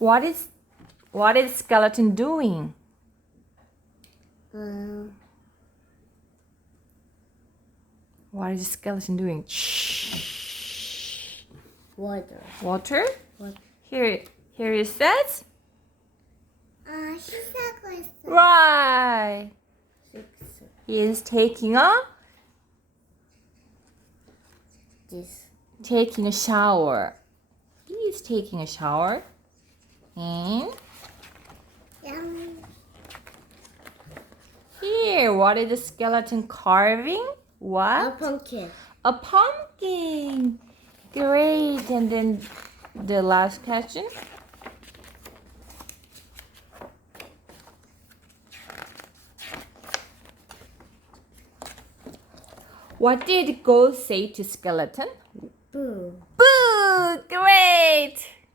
What is skeleton doing? What is skeleton doing? Shh. Water. Water? What? Here it says. 시작을 했어. Right. He is taking a shower. He is taking a shower. And here, what is the skeleton carving? A What? pumpkin. A pumpkin. Great. And then the last question. What did ghost say to skeleton? Boo.